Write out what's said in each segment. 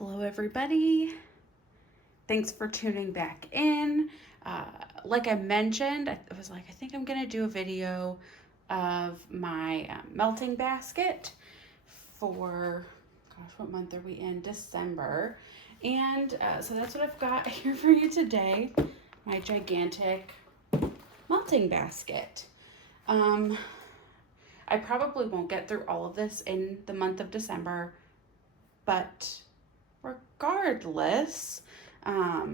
Hello everybody. Thanks for tuning back in. Like I mentioned, I think I'm gonna do a video of my melting basket for, gosh, what month are we in? December. And so that's what I've got here for you today, my gigantic melting basket. I probably won't get through all of this in the month of December, but regardless, I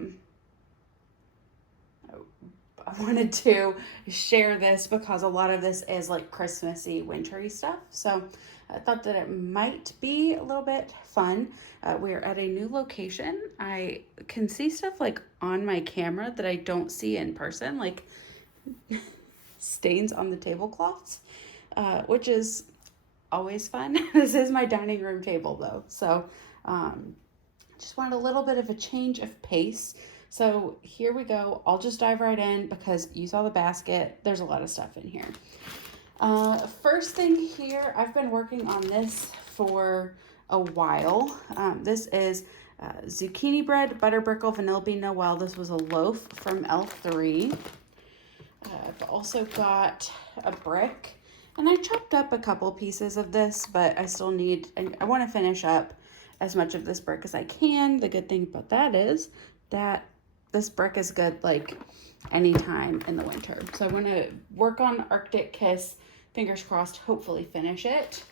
wanted to share this because a lot of this is like Christmassy, wintry stuff. So I thought that it might be a little bit fun. We are at a new location. I can see stuff like on my camera that I don't see in person, like stains on the tablecloths, which is always fun. This is my dining room table though. So just wanted a little bit of a change of pace. So here we go. I'll just dive right in because you saw the basket. There's a lot of stuff in here. First thing here, I've been working on this for a while. This is zucchini bread, butter brickle, vanilla bean Noel. This was a loaf from L3. I've also got a brick, and I chopped up a couple pieces of this, but I still need, I want to finish up as much of this brick as I can. The good thing about that is that this brick is good like anytime in the winter. So I'm going to work on Arctic Kiss, fingers crossed, hopefully finish it.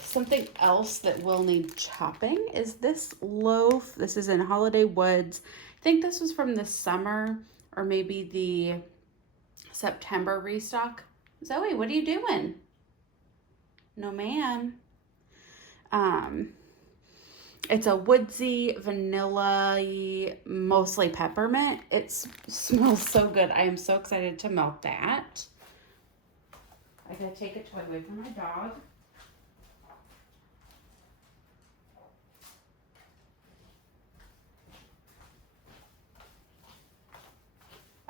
Something else that will need chopping is this loaf. This is in Holiday Woods. I think this was from the summer or maybe the September restock. Zoe, what are you doing? No, ma'am. It's a woodsy, vanilla-y, mostly peppermint. It smells so good. I am so excited to melt that. I gotta take a toy away from my dog.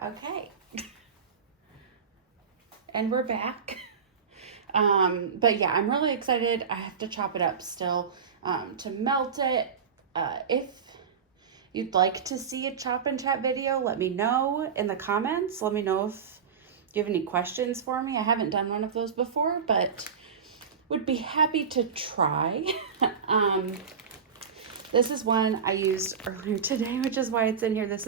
Okay. And we're back. But yeah, I'm really excited. I have to chop it up still to melt it. If you'd like to see a chop and chat video, let me know in the comments. Let me know if you have any questions for me. I haven't done one of those before, but would be happy to try. This is one I used earlier today, which is why it's in here. This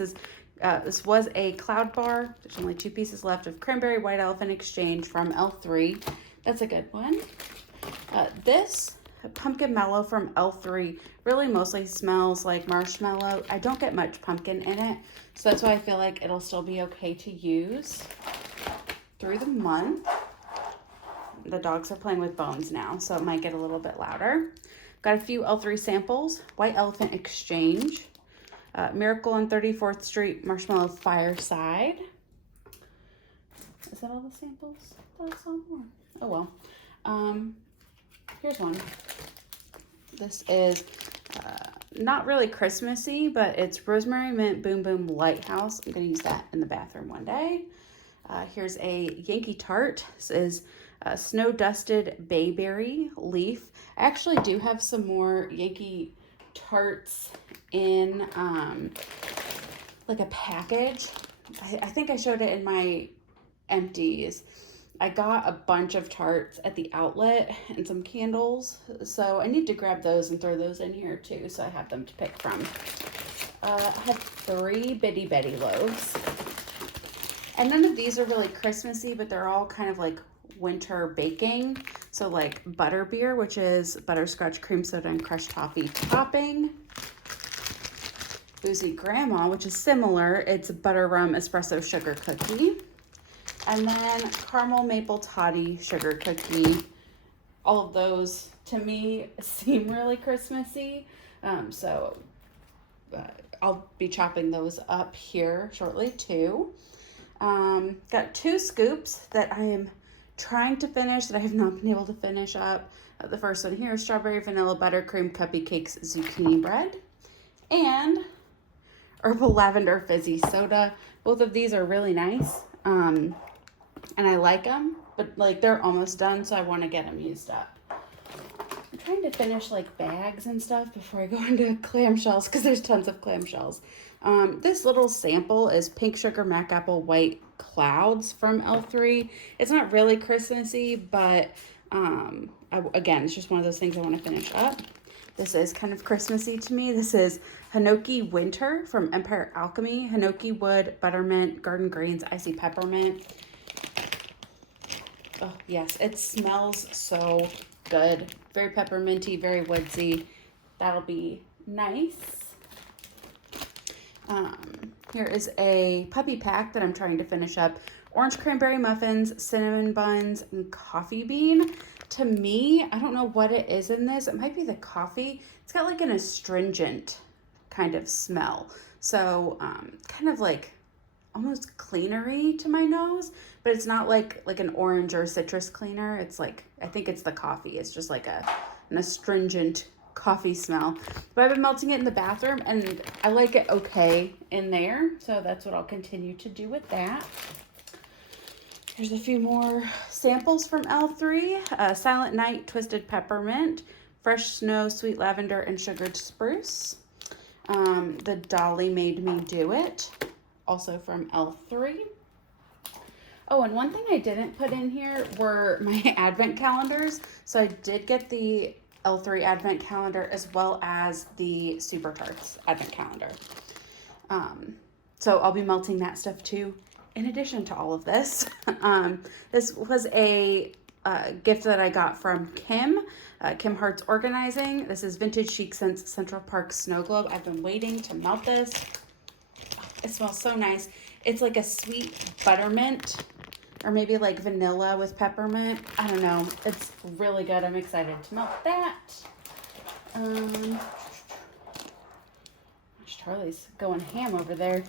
was a cloud bar. There's only 2 pieces left of Cranberry White Elephant Exchange from L3. That's a good one. This Pumpkin Mellow from L3 really mostly smells like marshmallow. I don't get much pumpkin in it, so that's why I feel like it'll still be okay to use through the month. The dogs are playing with bones now, so it might get a little bit louder. Got a few L3 samples. White Elephant Exchange. Miracle on 34th Street Marshmallow Fireside. Is that all the samples? That's all more. Oh well. Here's one. This is not really Christmassy, but it's Rosemary Mint Boom Boom Lighthouse. I'm going to use that in the bathroom one day. Here's a Yankee Tart. This is Snow Dusted Bayberry Leaf. I actually do have some more Yankee Tarts in like a package. I think I showed it in my empties. I got a bunch of tarts at the outlet and some candles, so I need to grab those and throw those in here too, so I have them to pick from. I have 3 Bitty Betty loaves, and none of these are really Christmassy, but they're all kind of like winter baking. So like Butterbeer, which is butterscotch cream soda and crushed toffee topping. Boozy Grandma, which is similar. It's butter rum espresso sugar cookie. And then caramel maple toddy sugar cookie. All of those to me seem really Christmassy. So I'll be chopping those up here shortly too. Got 2 scoops that I am trying to finish that I have not been able to finish up. The first one here is strawberry vanilla buttercream cuppy cakes zucchini bread. And herbal lavender fizzy soda. Both of these are really nice. And I like them, but like they're almost done, so I want to get them used up. I'm trying to finish like bags and stuff before I go into clamshells because there's tons of clamshells. This little sample is Pink Sugar Mac Apple White Clouds from L3. It's not really Christmassy, but again, it's just one of those things I want to finish up. This is kind of Christmassy to me. This is Hinoki Winter from Empire Alchemy. Hinoki Wood, Buttermint, Garden Greens, Icy Peppermint. Oh, yes, it smells so good. Very pepperminty, very woodsy. That'll be nice. Here is a puppy pack that I'm trying to finish up. Orange cranberry muffins, cinnamon buns, and coffee bean. To me, I don't know what it is in this. It might be the coffee. It's got like an astringent kind of smell. So kind of like almost cleanery to my nose, but it's not like an orange or citrus cleaner. It's like, I think it's the coffee. It's just like an astringent coffee smell. But I've been melting it in the bathroom and I like it okay in there. So that's what I'll continue to do with that. Here's a few more samples from L3. Silent Night, Twisted Peppermint, Fresh Snow, Sweet Lavender, and Sugared Spruce. The Dolly Made Me Do It, also from L3. Oh, and one thing I didn't put in here were my advent calendars. So I did get the L3 advent calendar as well as the Super Tarts advent calendar. So I'll be melting that stuff too. In addition to all of this, this was a gift that I got from Kim, Kim Hearts Organizing. This is Vintage Chic Scents Central Park Snow Globe. I've been waiting to melt this. It smells so nice. It's like a sweet buttermint or maybe like vanilla with peppermint. I don't know. It's really good. I'm excited to melt that. Charlie's going ham over there.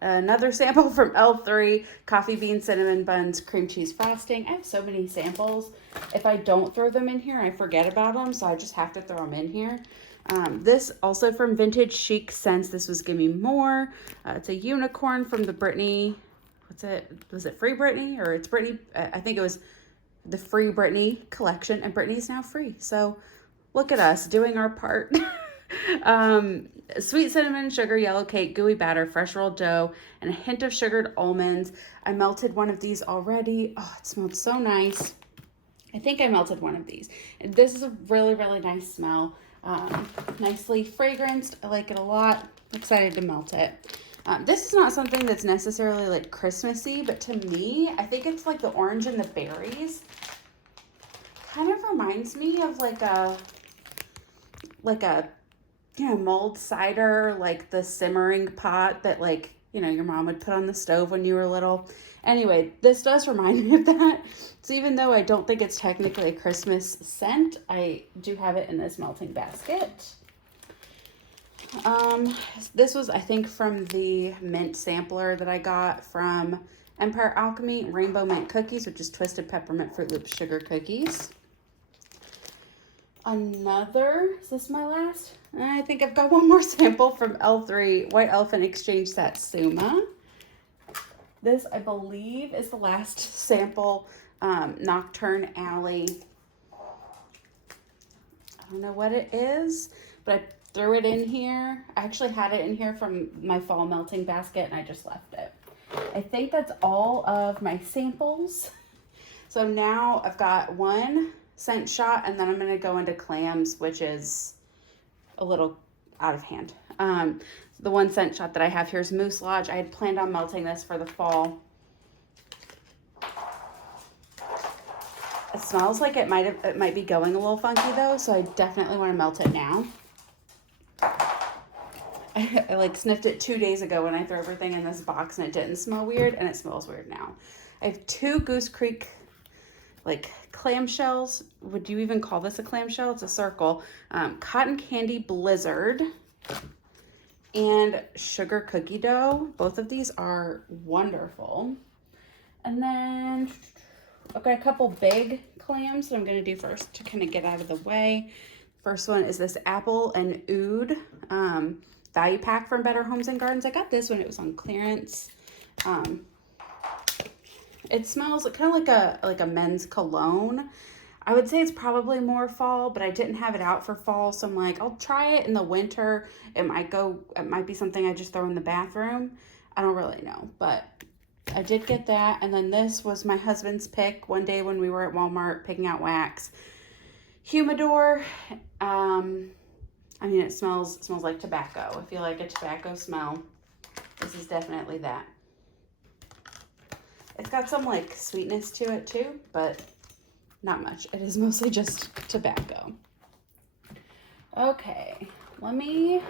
Another sample from L3, coffee bean, cinnamon buns, cream cheese frosting. I have so many samples. If I don't throw them in here, I forget about them, so I just have to throw them in here. This also from Vintage Chic Scents. This was Gimme More. It's a unicorn from the Britney. What's it? Was it Free Britney or it's Britney? I think it was the Free Britney collection, and Britney's now free. So look at us doing our part. Sweet cinnamon, sugar, yellow cake, gooey batter, fresh rolled dough, and a hint of sugared almonds. I melted one of these already. Oh, it smelled so nice. I think I melted one of these. And this is a really, really nice smell. Nicely fragranced. I like it a lot. I'm excited to melt it. This is not something that's necessarily like Christmassy, but to me, I think it's like the orange and the berries. Kind of reminds me of like a mulled cider, like the simmering pot that your mom would put on the stove when you were little. Anyway, this does remind me of that. So even though I don't think it's technically a Christmas scent, I do have it in this melting basket. This was, I think, from the mint sampler that I got from Empire Alchemy, Rainbow Mint Cookies, which is Twisted Peppermint Fruit Loops Sugar Cookies. Is this my last? I think I've got one more sample from L3, White Elephant Exchange Satsuma. This, I believe, is the last sample, Nocturne Alley. I don't know what it is, but I threw it in here. I actually had it in here from my fall melting basket, and I just left it. I think that's all of my samples. So now I've got one scent shot, and then I'm going to go into clams, which is a little out of hand. The one scent shot that I have here is Moose Lodge. I had planned on melting this for the fall. It smells like it might be going a little funky though, so I definitely want to melt it now. I sniffed it 2 days ago when I threw everything in this box, and it didn't smell weird, and it smells weird now. I have two Goose Creek clamshells. Would you even call this a clamshell? It's a circle. Cotton Candy Blizzard and Sugar Cookie Dough. Both of these are wonderful. And then I've got a couple big clams that I'm going to do first to kind of get out of the way. First one is this Apple and Oud value pack from Better Homes and Gardens. I got this when it was on clearance. It smells kind of like a men's cologne. I would say it's probably more fall, but I didn't have it out for fall. So I'm like, I'll try it in the winter. It might be something I just throw in the bathroom. I don't really know, but I did get that. And then this was my husband's pick one day when we were at Walmart picking out wax. Humidor. I mean, it smells like tobacco. I feel like a tobacco smell. This is definitely that. It's got some like sweetness to it too, but not much. It is mostly just tobacco. Okay, let me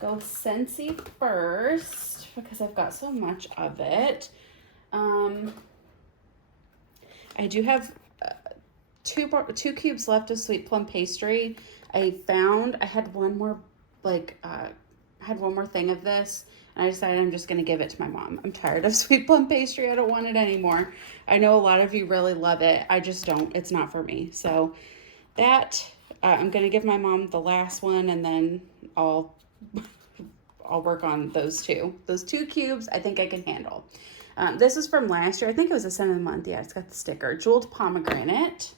go Scentsy first because I've got so much of it. I do have two cubes left of sweet plum pastry. I had one more thing of this, and I decided I'm just going to give it to my mom. I'm tired of sweet plum pastry. I don't want it anymore. I know a lot of you really love it. I just don't. It's not for me. So that I'm going to give my mom the last one, and then I'll work on those two. Those 2 cubes I think I can handle. This is from last year. I think it was a scent of the month. Yeah, it's got the sticker. Jeweled pomegranate.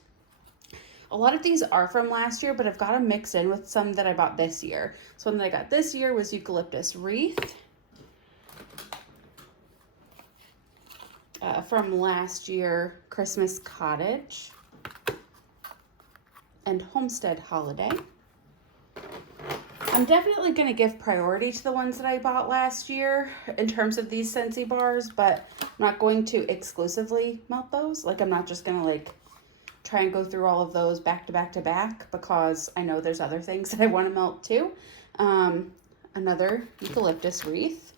A lot of these are from last year, but I've got them mixed in with some that I bought this year. So one that I got this year was eucalyptus wreath. From last year, Christmas cottage and homestead holiday. I'm definitely going to give priority to the ones that I bought last year in terms of these Scentsy bars, but I'm not going to exclusively melt those. Like, I'm not just going to like try and go through all of those back to back to back because I know there's other things that I want to melt too. Another eucalyptus wreath.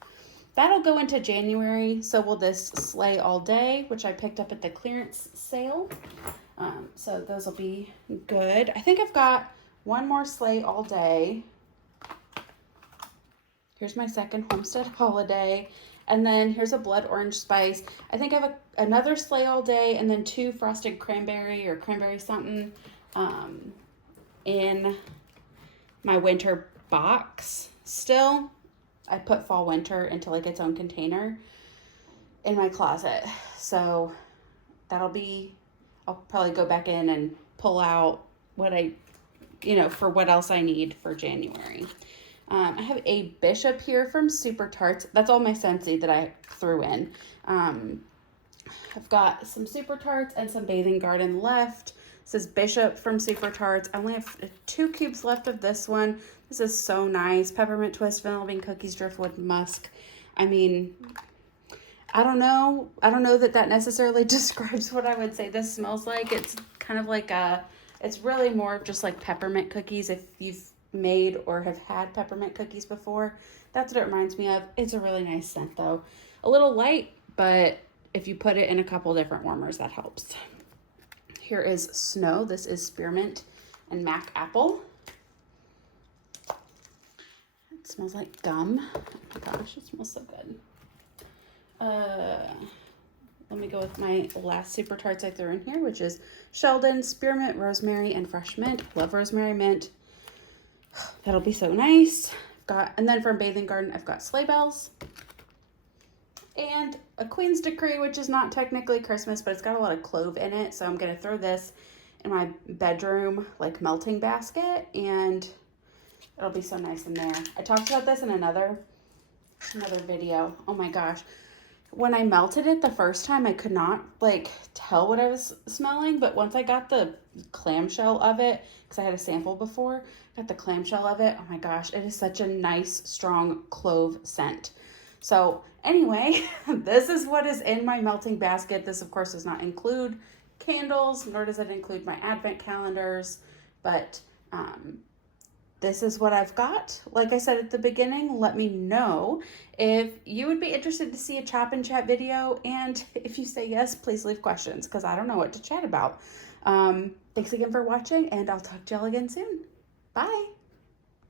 That'll go into January. So will this Slay All Day, which I picked up at the clearance sale. So those will be good. I think I've got one more Slay All Day. Here's my second homestead holiday. And then here's a blood orange spice. I think I have another Slay All Day and then 2 frosted cranberry or cranberry something in my winter box still. I put fall winter into like its own container in my closet. So I'll probably go back in and pull out what for what else I need for January. I have a Bishop here from Super Tarts. That's all my Scentsy that I threw in. I've got some Super Tarts and some Bathing Garden left. This is Bishop from Super Tarts. I only have 2 cubes left of this one. This is so nice. Peppermint twist, vanilla bean cookies, driftwood musk. I mean, I don't know that necessarily describes what I would say this smells like. It's kind of like it's really more of just like peppermint cookies. If you've made or have had peppermint cookies before, that's what it reminds me of. It's a really nice scent though. A little light, but if you put it in a couple different warmers, that helps. Here is Snow. This is spearmint and mac apple. It smells like gum. Oh my gosh, it smells so good. Let me go with my last Super Tarts I threw in here, which is Sheldon, spearmint, rosemary, and fresh mint. Love rosemary mint. That'll be so nice. And then from Bathing Garden, I've got sleigh bells and a Queen's Decree, which is not technically Christmas, but it's got a lot of clove in it. So I'm going to throw this in my bedroom, like melting basket, and it'll be so nice in there. I talked about this in another video. Oh my gosh. When I melted it the first time, I could not like tell what I was smelling, but once I got the clamshell of it, because I had a sample before, got the clamshell of it, oh my gosh, it is such a nice, strong clove scent. So anyway, this is what is in my melting basket. This, of course, does not include candles, nor does it include my advent calendars, but this is what I've got. Like I said at the beginning, let me know if you would be interested to see a chop and chat video, and if you say yes, please leave questions because I don't know what to chat about. Thanks again for watching, and I'll talk to y'all again soon. Bye.